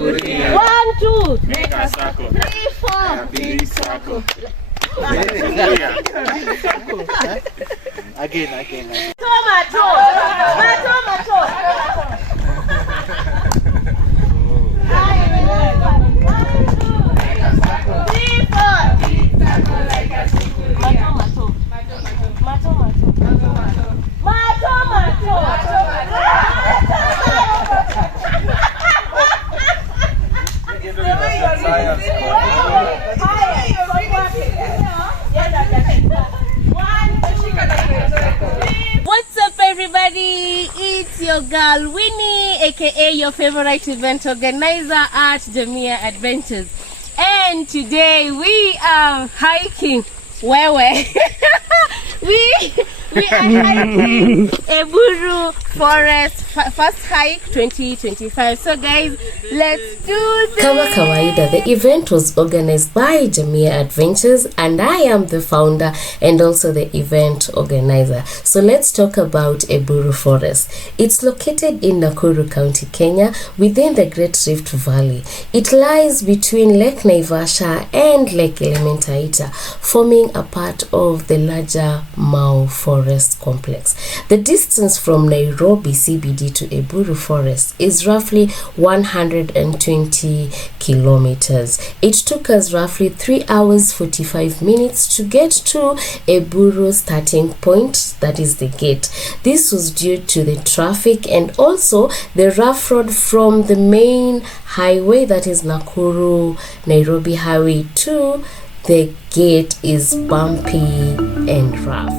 1, 2, Make a circle. 3, 4. A big circle. Again. Tomato. What's up, everybody? It's your girl Winnie, aka your favorite event organizer at Jamia Adventures, and today we are hiking. Where we are hiking Eburru Forest, first hike 2025. So guys, let's do this. Kama kawaida, the event was organized by Jamia Adventures and I am the founder and also the event organizer. So let's talk about Eburru Forest. It's located in Nakuru County, Kenya, within the Great Rift Valley. It lies between Lake Naivasha and Lake Elementaita, forming a part of the larger Mau Forest complex. The distance from Nairobi CBD to Eburru Forest is roughly 120 kilometers. It took us roughly 3 hours 45 minutes to get to Eburru starting point, that is the gate. This was due to the traffic and also the rough road from the main highway, that is Nakuru Nairobi highway, to the gate is bumpy and rough.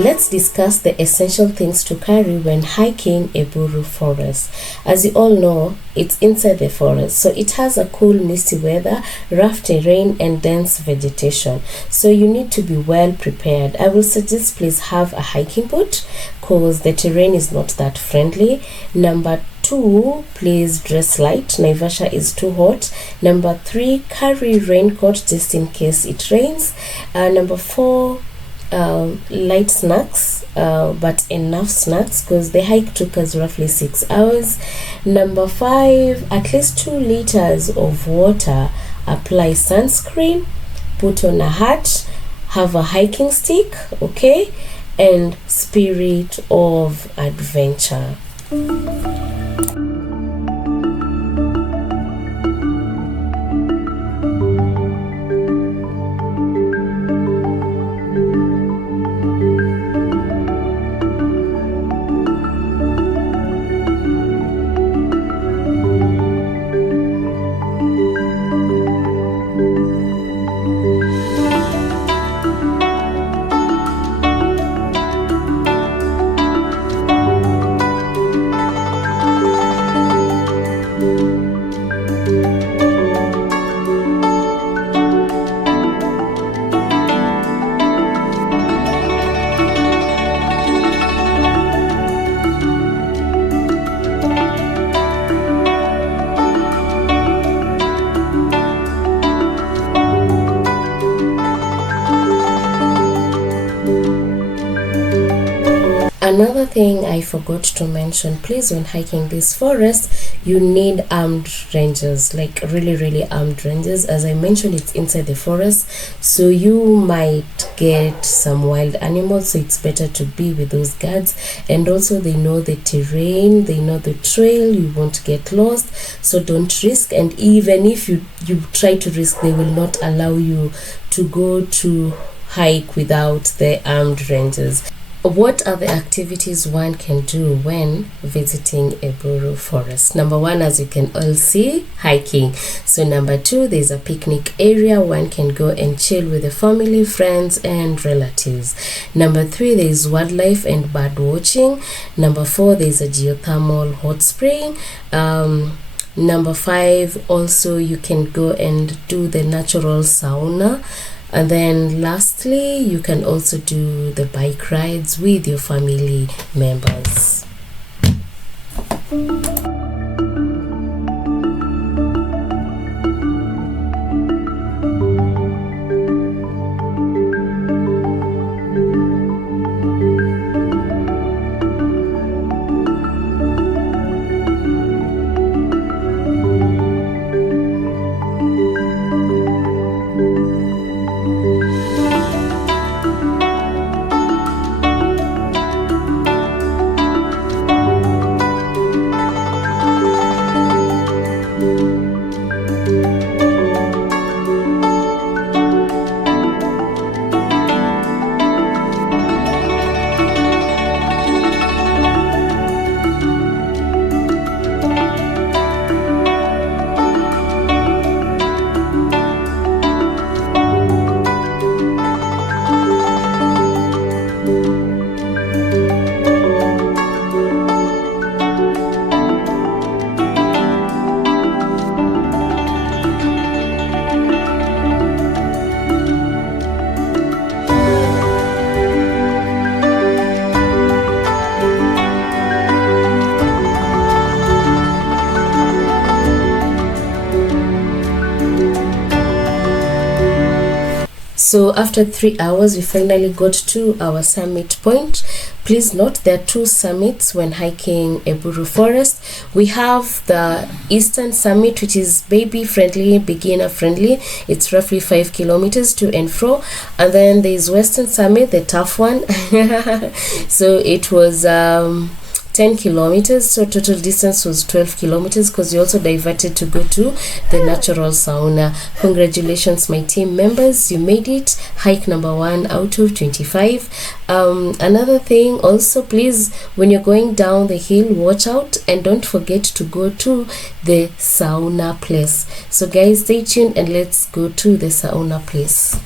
let's discuss the essential things to carry when hiking Eburru Forest. As you all know, it's inside the forest, so it has a cool misty weather, rough terrain and dense vegetation, so you need to be well prepared. I will suggest please have a hiking boot because the terrain is not that friendly. Number 2, please dress light. Naivasha is too hot. Number 3, carry raincoat just in case it rains. Number 4, light snacks, but enough snacks because the hike took us roughly 6 hours. Number 5, at least 2 liters of water. Apply sunscreen, put on a hat, have a hiking stick, okay, and spirit of adventure. Another thing I forgot to mention, please, when hiking this forest, you need armed rangers, like really armed rangers. As I mentioned, it's inside the forest, so you might get some wild animals, so it's better to be with those guards. And also they know the terrain, they know the trail, you won't get lost, so don't risk. And even if you try to risk, they will not allow you to go to hike without the armed rangers. What are the activities one can do when visiting Eburru Forest? Number 1, as you can all see, hiking. So number 2, there's a picnic area. One can go and chill with the family, friends and relatives. Number 3, there's wildlife and bird watching. Number 4, there's a geothermal hot spring. Number 5, also you can go and do the natural sauna. And then lastly, you can also do the bike rides with your family members. So after 3 hours, we finally got to our summit point. Please note there are 2 summits when hiking Eburru Forest. We have the eastern summit, which is baby friendly, beginner friendly. It's roughly 5 kilometers to and fro. And then there's western summit, the tough one. So it was 10 kilometers, so total distance was 12 kilometers because we also diverted to go to the natural sauna. Congratulations my team members, you made it. Hike number 1 out of 25. Another thing also, please, when you're going down the hill, watch out and don't forget to go to the sauna place. So guys, stay tuned and let's go to the sauna place.